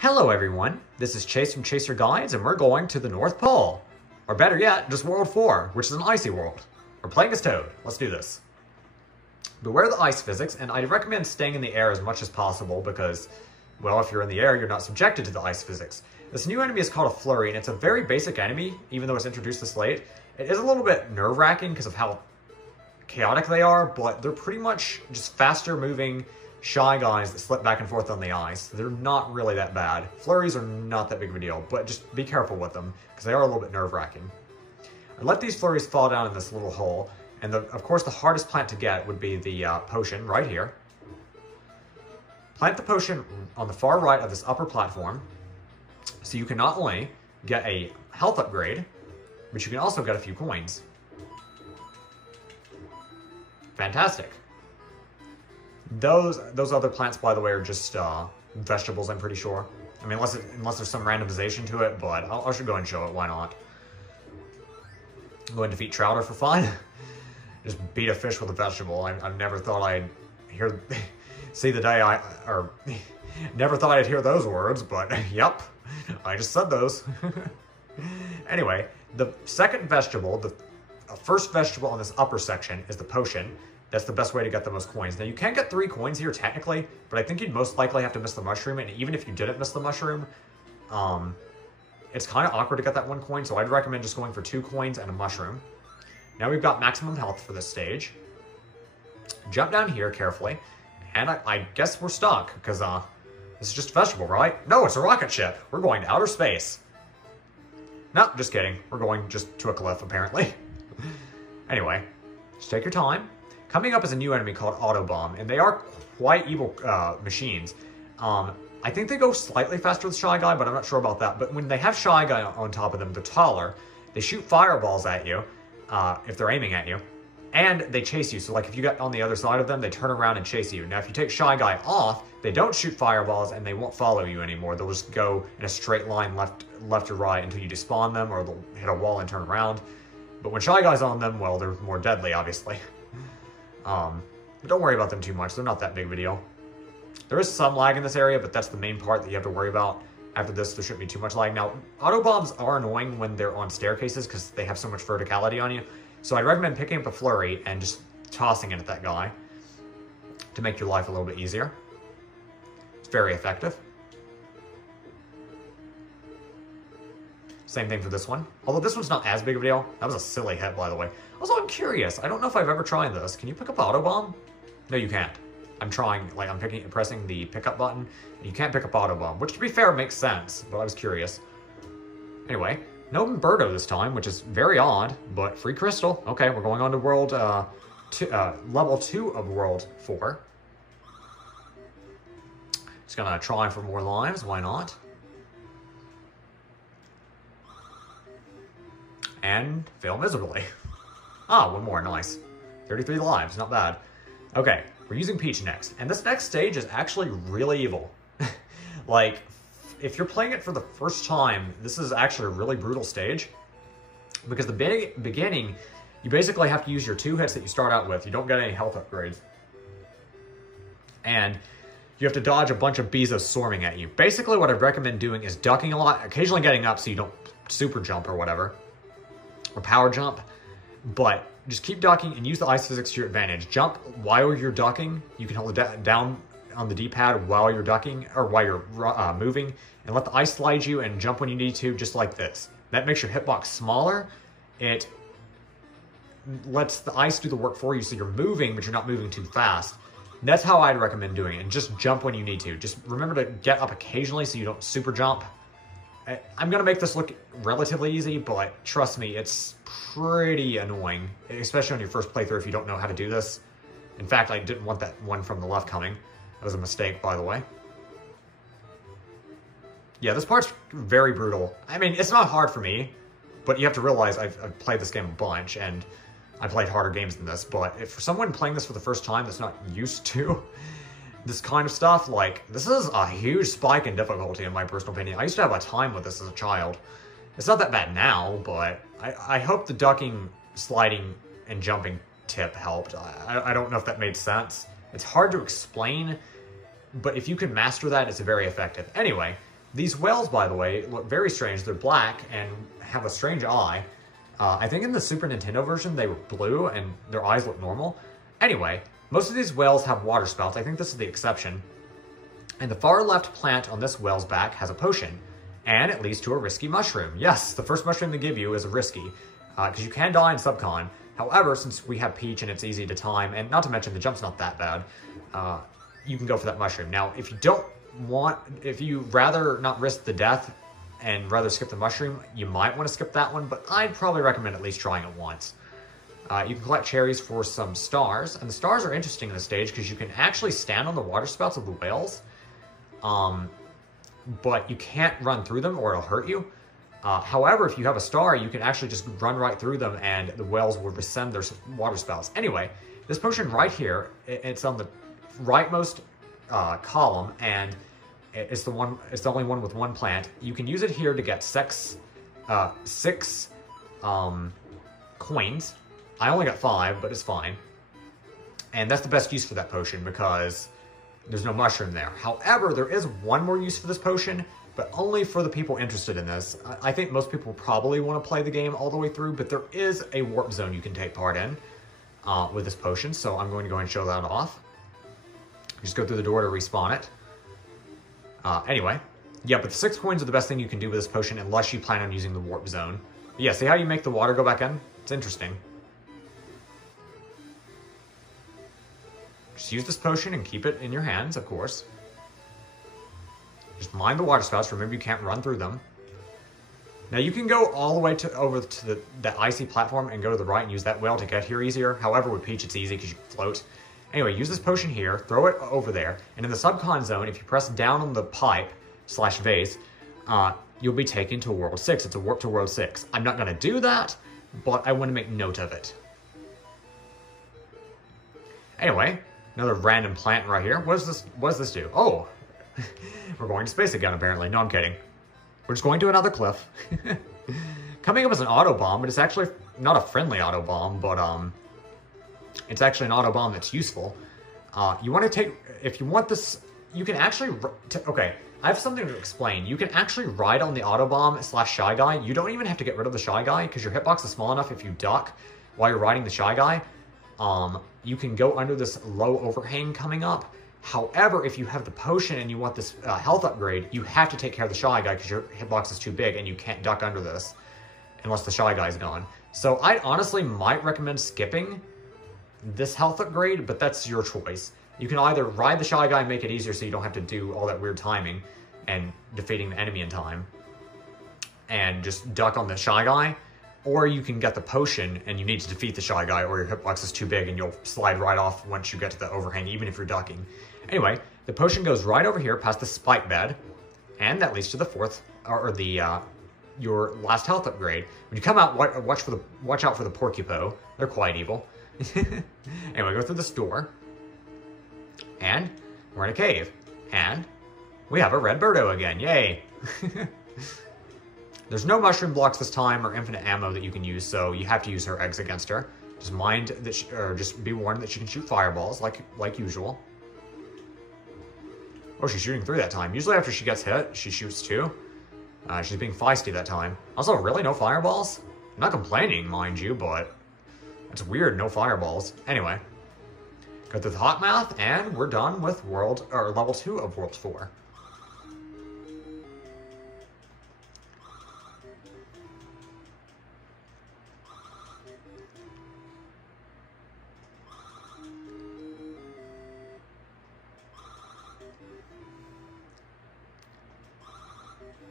Hello everyone, this is Chase from Chaser Guides and we're going to the North Pole. Or better yet, just World 4, which is an icy world. We're playing as Toad. Let's do this. Beware the ice physics, and I recommend staying in the air as much as possible because, well, if you're in the air, you're not subjected to the ice physics. This new enemy is called a flurry, and it's a very basic enemy, even though it's introduced this late. It is a little bit nerve-wracking because of how chaotic they are, but they're pretty much just faster moving, shy guys that slip back and forth on the ice. They're not really that bad. Flurries are not that big of a deal, but just be careful with them because they are a little bit nerve-wracking. I let these flurries fall down in this little hole, and of course the hardest plant to get would be the potion right here. Plant the potion on the far right of this upper platform, so you can not only get a health upgrade, but you can also get a few coins. Fantastic. Those other plants, by the way, are just vegetables, I'm pretty sure. I mean, unless there's some randomization to it, but I should go and show it. Why not? Go and defeat Trouter for fun. Just beat a fish with a vegetable. I've never thought I'd see the day never thought I'd hear those words, but yep, I just said those. Anyway, the second vegetable, the first vegetable on this upper section is the potion. That's the best way to get the most coins. Now, you can get 3 coins here, technically, but I think you'd most likely have to miss the mushroom, and even if you didn't miss the mushroom, it's kind of awkward to get that 1 coin, so I'd recommend just going for 2 coins and a mushroom. Now we've got maximum health for this stage. Jump down here carefully, and I guess we're stuck, because this is just a vegetable, right? No, it's a rocket ship. We're going to outer space. No, just kidding. We're going just to a cliff, apparently. Anyway, just take your time. Coming up is a new enemy called Autobomb, and they are quite evil machines. I think they go slightly faster with Shy Guy, but I'm not sure about that. But when they have Shy Guy on top of them, they're taller. They shoot fireballs at you, if they're aiming at you, and they chase you. So like if you get on the other side of them, they turn around and chase you. Now if you take Shy Guy off, they don't shoot fireballs and they won't follow you anymore. They'll just go in a straight line left or right until you despawn them, or they'll hit a wall and turn around. But when Shy Guy's on them, well, they're more deadly, obviously. But don't worry about them too much. They're not that big of a deal. There is some lag in this area, but that's the main part that you have to worry about. After this, there shouldn't be too much lag. Now, autobombs are annoying when they're on staircases because they have so much verticality on you. So I'd recommend picking up a flurry and just tossing it at that guy to make your life a little bit easier. It's very effective. Same thing for this one. Although this one's not as big of a deal. That was a silly hit, by the way. Also, I'm curious. I don't know if I've ever tried this. Can you pick up Autobomb? No, you can't. I'm trying, like, I'm pressing the pickup button, and you can't pick up Autobomb, which, to be fair, makes sense, but I was curious. Anyway, no Umberto this time, which is very odd, but free crystal. Okay, we're going on to level 2 of World 4. Just gonna try for more lives, why not? And fail miserably. Ah, 1 more, nice. 33 lives, not bad. Okay, we're using Peach next, and this next stage is actually really evil. Like, if you're playing it for the first time, this is actually a really brutal stage, because the beginning, you basically have to use your 2 hits that you start out with. You don't get any health upgrades. And you have to dodge a bunch of Bezos swarming at you. Basically, what I'd recommend doing is ducking a lot, occasionally getting up so you don't super jump or whatever, or power jump, but just keep ducking and use the ice physics to your advantage. Jump while you're ducking. You can hold it down on the D-pad while you're ducking, or while you're moving, and let the ice slide you and jump when you need to, just like this. That makes your hitbox smaller. It lets the ice do the work for you, so you're moving, but you're not moving too fast. That's how I'd recommend doing it, and just jump when you need to. Just remember to get up occasionally so you don't super jump. I'm going to make this look relatively easy, but trust me, it's pretty annoying, especially on your first playthrough if you don't know how to do this. In fact, I didn't want that one from the left coming. That was a mistake, by the way. Yeah, this part's very brutal. I mean, it's not hard for me, but you have to realize I've played this game a bunch, and I played harder games than this, but if for someone playing this for the first time that's not used to this kind of stuff, like, this is a huge spike in difficulty in my personal opinion. I used to have a time with this as a child. It's not that bad now, but I hope the ducking, sliding, and jumping tip helped. I don't know if that made sense. It's hard to explain, but if you can master that, it's very effective. Anyway, These whales, by the way, look very strange. They're black and have a strange eye. I think in the Super Nintendo version, they were blue and their eyes look normal. Anyway, most of these whales have water spouts. I think this is the exception. And the far left plant on this whale's back has a potion. And it leads to a risky mushroom. Yes, the first mushroom they give you is a risky. Because you can die in subcon. However, since we have Peach and it's easy to time, and not to mention the jump's not that bad, you can go for that mushroom. Now, if you rather not risk the death and rather skip the mushroom, you might want to skip that one, but I'd probably recommend at least trying it once. You can collect cherries for some stars, and the stars are interesting in this stage because you can actually stand on the water spouts of the whales, but you can't run through them or it'll hurt you. However, if you have a star, you can actually just run right through them and the whales will rescind their water spouts. Anyway, this potion right here, it's on the rightmost column, and it's the only one with one plant. You can use it here to get six coins. I only got 5, but it's fine. And that's the best use for that potion because there's no mushroom there. However, there is one more use for this potion, but only for the people interested in this. I think most people probably want to play the game all the way through, but there is a warp zone you can take part in with this potion, so I'm going to go ahead and show that off. Just go through the door to respawn it. Anyway, yeah, but the 6 coins are the best thing you can do with this potion unless you plan on using the warp zone. But yeah, see how you make the water go back in? It's interesting. Just use this potion and keep it in your hands, of course. Just mind the water spouts. Remember, you can't run through them. Now, you can go all the way over to that icy platform and go to the right and use that whale to get here easier. However, with Peach, it's easy because you can float. Anyway, use this potion here, throw it over there, and in the subcon zone, if you press down on the pipe/vase, you'll be taken to World 6. It's a warp to World 6. I'm not going to do that, but I want to make note of it. Anyway, another random plant right here. What does this do? Oh, we're going to space again, apparently. No, I'm kidding. We're just going to another cliff. Coming up as an autobomb, but it's actually not a friendly autobomb, but it's actually an autobomb that's useful. You want to take, if you want this, you can actually, okay, I have something to explain. You can actually ride on the autobomb/shy guy. You don't even have to get rid of the shy guy because your hitbox is small enough if you duck while you're riding the shy guy. You can go under this low overhang coming up. However, if you have the potion and you want this health upgrade, you have to take care of the shy guy because your hitbox is too big and you can't duck under this unless the shy guy's gone. So I honestly might recommend skipping this health upgrade, but that's your choice. You can either ride the shy guy and make it easier so you don't have to do all that weird timing and defeating the enemy in time and just duck on the shy guy, or you can get the potion and you need to defeat the shy guy or your hitbox is too big and you'll slide right off once you get to the overhang, even if you're ducking. Anyway, the potion goes right over here past the spike bed, and that leads to the fourth, or your last health upgrade. When you come out, watch out for the Porcupo. They're quite evil. Anyway, go through this door, and we're in a cave, and we have a red birdo again. Yay! There's no mushroom blocks this time or infinite ammo that you can use, so you have to use her eggs against her. Just mind that, or just be warned that she can shoot fireballs like usual. Oh, she's shooting 3 that time. Usually after she gets hit, she shoots 2. She's being feisty that time. Also, really, no fireballs? I'm not complaining, mind you, but it's weird, no fireballs. Anyway, go through the hot math, and we're done with level 2 of World 4.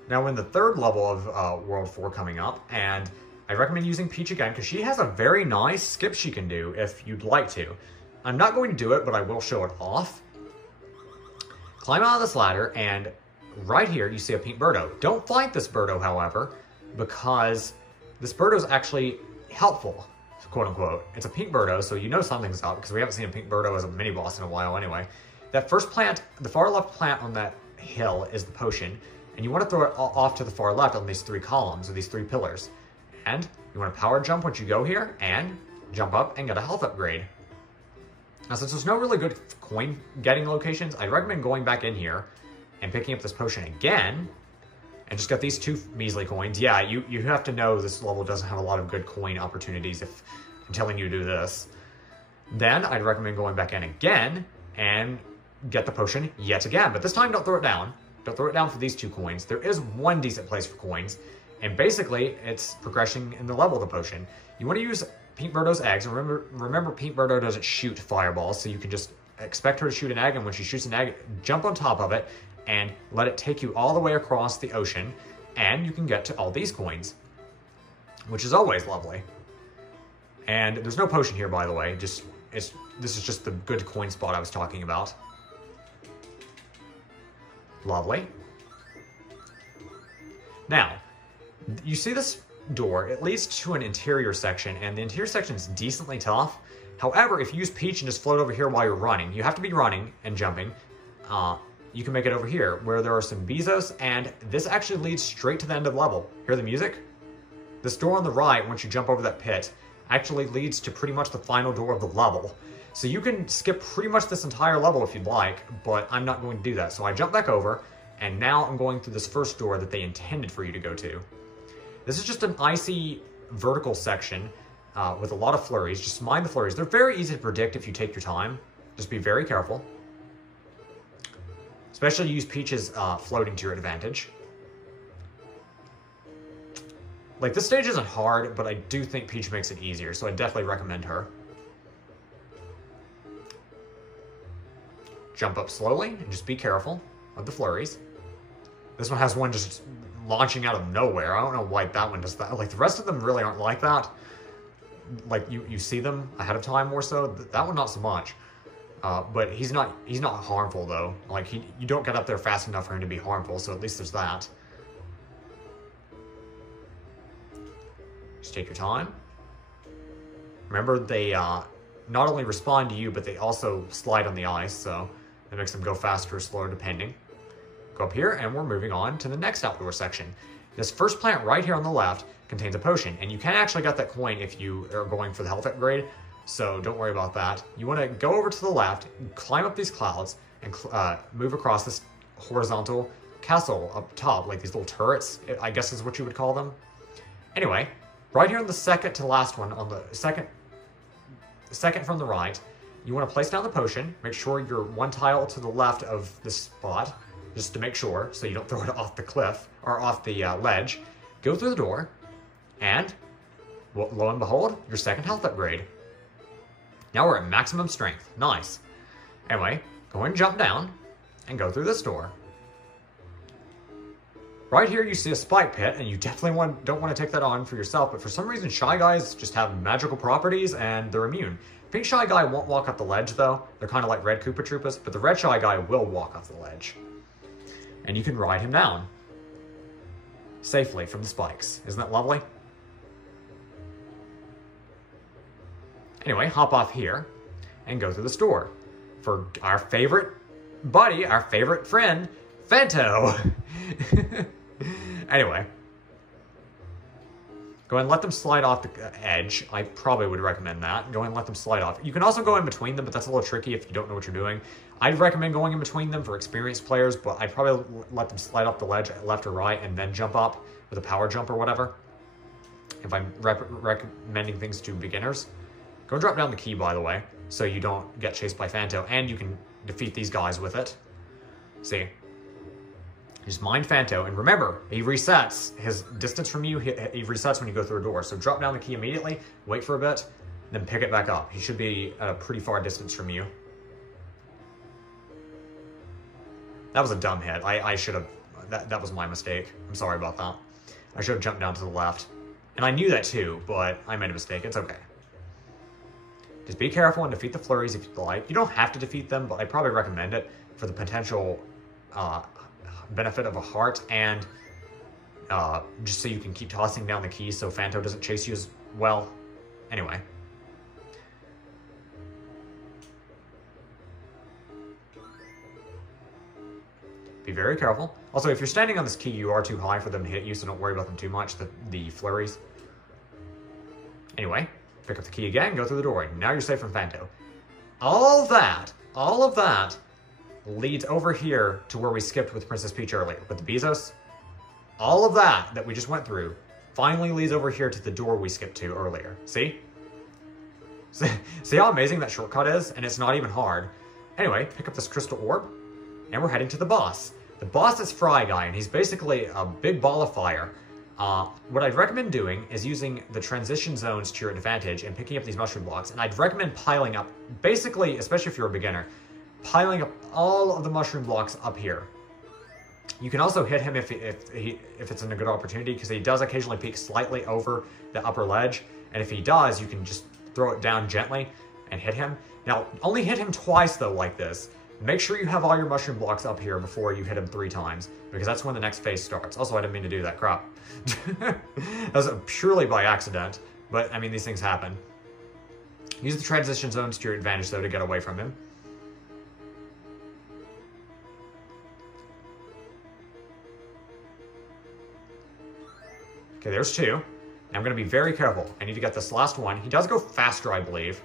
Now we're in the 3rd level of World 4 coming up, and I recommend using Peach again because she has a very nice skip she can do if you'd like to. I'm not going to do it, but I will show it off. Climb out of this ladder, and right here you see a pink birdo. Don't fight this birdo, however, because this birdo is actually helpful, quote unquote. It's a pink birdo, so you know something's up because we haven't seen a pink birdo as a mini boss in a while anyway. That first plant, the far left plant on that hill is the potion. And you want to throw it off to the far left on these 3 columns, or these 3 pillars. And you want to power jump once you go here, and jump up and get a health upgrade. Now, since there's no really good coin getting locations, I'd recommend going back in here and picking up this potion again, and just got these 2 measly coins. Yeah, you have to know this level doesn't have a lot of good coin opportunities if I'm telling you to do this. Then I'd recommend going back in again and get the potion yet again. But this time, don't throw it down. Don't throw it down for these 2 coins. There is one decent place for coins, and basically it's progression in the level of the potion. You want to use Pink Birdo's eggs, and remember Pink Birdo doesn't shoot fireballs, so you can just expect her to shoot an egg, and when she shoots an egg, jump on top of it and let it take you all the way across the ocean, and you can get to all these coins, which is always lovely. And there's no potion here, by the way. This is just the good coin spot I was talking about. Lovely. Now, you see this door? It leads to an interior section, and the interior section is decently tough. However, if you use Peach and just float over here while you're running, you have to be running and jumping. You can make it over here, where there are some Bezos, and this actually leads straight to the end of the level. Hear the music? This door on the right, once you jump over that pit, actually leads to pretty much the final door of the level. So you can skip pretty much this entire level if you'd like, but I'm not going to do that. So I jump back over, and now I'm going through this first door that they intended for you to go to. This is just an icy vertical section with a lot of flurries. Just mind the flurries. They're very easy to predict if you take your time. Just be very careful. Especially use Peach's floating to your advantage. Like, this stage isn't hard, but I do think Peach makes it easier, so I definitely recommend her. Jump up slowly, and just be careful of the flurries. This one has one just launching out of nowhere. I don't know why that one does that. Like, the rest of them really aren't like that. Like, you see them ahead of time more so. That one, not so much. But he's not harmful, though. Like, you don't get up there fast enough for him to be harmful, so at least there's that. Just take your time. Remember, they not only respond to you, but they also slide on the ice, so that makes them go faster or slower depending. Go up here, and we're moving on to the next outdoor section. This first plant right here on the left contains a potion, and you can actually get that coin if you are going for the health upgrade, so don't worry about that. You want to go over to the left, climb up these clouds, and move across this horizontal castle up top, like these little turrets, I guess is what you would call them. Anyway, right here on the second to last one, on the second from the right, you want to place down the potion. Make sure you're one tile to the left of this spot, just to make sure, so you don't throw it off the cliff, or off the ledge. Go through the door, and lo and behold, your second health upgrade. Now we're at maximum strength. Nice. Anyway, go and jump down, and go through this door. Right here you see a spike pit, and you definitely don't want to take that on for yourself, but for some reason Shy Guys just have magical properties, and they're immune. Pink Shy Guy won't walk off the ledge, though. They're kind of like red Koopa Troopas, but the red Shy Guy will walk off the ledge. And you can ride him down safely from the spikes. Isn't that lovely? Anyway, hop off here and go through the store for our favorite buddy, our favorite friend, Fanto. Anyway, go ahead and let them slide off the edge. I probably would recommend that. Go ahead and let them slide off. You can also go in between them, but that's a little tricky if you don't know what you're doing. I'd recommend going in between them for experienced players, but I'd probably let them slide off the ledge left or right and then jump up with a power jump or whatever. If I'm recommending things to beginners. Go and drop down the key, by the way, so you don't get chased by Fanto, and you can defeat these guys with it. See? Just mind Fanto, and remember, he resets his distance from you. He resets when you go through a door. So drop down the key immediately, wait for a bit, then pick it back up. He should be at a pretty far distance from you. That was a dumb hit. I should have... That was my mistake. I'm sorry about that. I should have jumped down to the left. And I knew that too, but I made a mistake. It's okay. Just be careful and defeat the flurries if you'd like. You don't have to defeat them, but I probably recommend it for the potential benefit of a heart, and just so you can keep tossing down the keys so Fanto doesn't chase you as well. Anyway. Be very careful. Also, if you're standing on this key, you are too high for them to hit you, so don't worry about them too much, the flurries. Anyway, pick up the key again, go through the doorway. Now you're safe from Fanto. All of that leads over here to where we skipped with Princess Peach earlier, with the Bezos. all of that we just went through finally leads over here to the door we skipped to earlier. See? See how amazing that shortcut is? And it's not even hard. Anyway, pick up this crystal orb, and we're heading to the boss. The boss is Fry Guy, and he's basically a big ball of fire. What I'd recommend doing is using the transition zones to your advantage and picking up these mushroom blocks. And I'd recommend piling up, basically, especially if you're a beginner, piling up all of the mushroom blocks up here. You can also hit him if it's in a good opportunity, because he does occasionally peek slightly over the upper ledge. And if he does, you can just throw it down gently and hit him. Now, only hit him twice though like this. Make sure you have all your mushroom blocks up here before you hit him 3 times, because that's when the next phase starts. Also, I didn't mean to do that, crap. That was purely by accident, but I mean, these things happen. Use the transition zones to your advantage though to get away from him. Okay, there's 2. Now I'm going to be very careful. I need to get this last one. He does go faster, I believe.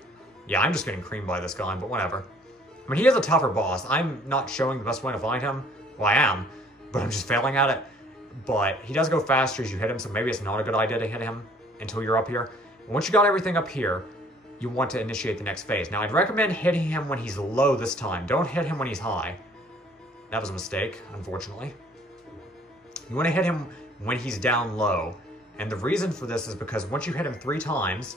Yeah, I'm just getting creamed by this guy, but whatever. I mean, he is a tougher boss. I'm not showing the best way to fight him. Well, I am, but I'm just failing at it. But he does go faster as you hit him, so maybe it's not a good idea to hit him until you're up here. Once you got everything up here, you want to initiate the next phase. Now, I'd recommend hitting him when he's low this time. Don't hit him when he's high. That was a mistake, unfortunately. You want to hit him when he's down low. And the reason for this is because once you hit him 3 times,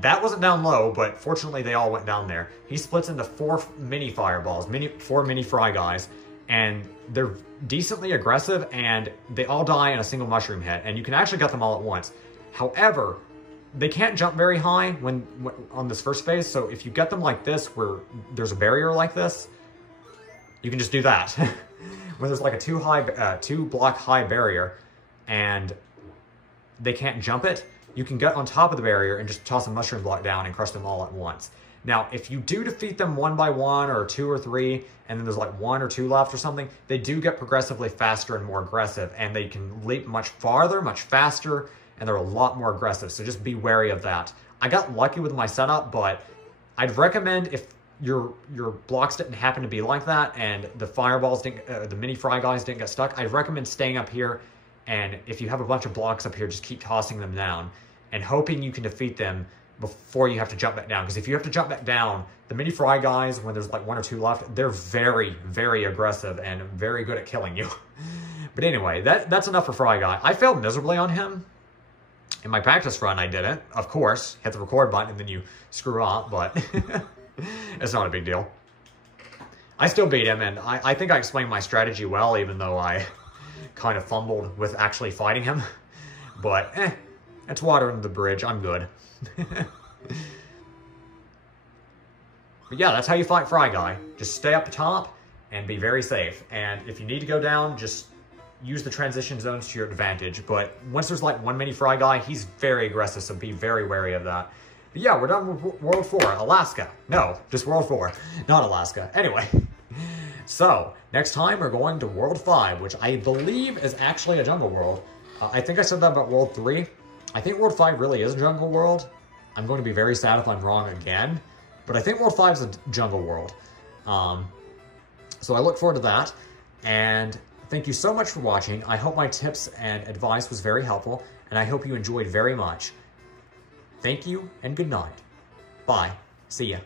that wasn't down low, but fortunately they all went down there. He splits into 4 mini fireballs, 4 mini Fry Guys, and they're decently aggressive, and they all die in a single mushroom hit, and you can actually get them all at once. However, they can't jump very high when on this first phase, so if you get them like this, where there's a barrier like this, you can just do that. When there's like a 2 block high barrier, and they can't jump it, you can get on top of the barrier and just toss a mushroom block down and crush them all at once. Now, if you do defeat them 1 by 1 or 2 or 3, and then there's like 1 or 2 left or something, they do get progressively faster and more aggressive, and they can leap much farther, much faster, and they're a lot more aggressive, so just be wary of that. I got lucky with my setup, but I'd recommend if your blocks didn't happen to be like that, and the fireballs didn't, the mini Fry Guys didn't get stuck, I'd recommend staying up here. And if you have a bunch of blocks up here, just keep tossing them down and hoping you can defeat them before you have to jump back down. Because if you have to jump back down, the mini Fry Guys, when there's like 1 or 2 left, they're very, very aggressive and very good at killing you. But anyway, that's enough for Fry Guy. I failed miserably on him. In my practice run, I didn't. Of course, hit the record button and then you screw up, but it's not a big deal. I still beat him, and I think I explained my strategy well, even though I kind of fumbled with actually fighting him. But, it's water under the bridge. I'm good. But yeah, that's how you fight Fry Guy. Just stay up the top and be very safe. And if you need to go down, just use the transition zones to your advantage. But once there's like 1 mini Fry Guy, he's very aggressive, so be very wary of that. But yeah, we're done with World 4. Alaska. No, just World 4, not Alaska. Anyway. So, next time we're going to World 5, which I believe is actually a jungle world. I think I said that about World 3. I think World 5 really is a jungle world. I'm going to be very sad if I'm wrong again. But I think World 5 is a jungle world. So I look forward to that. And thank you so much for watching. I hope my tips and advice was very helpful. And I hope you enjoyed very much. Thank you and good night. Bye. See ya.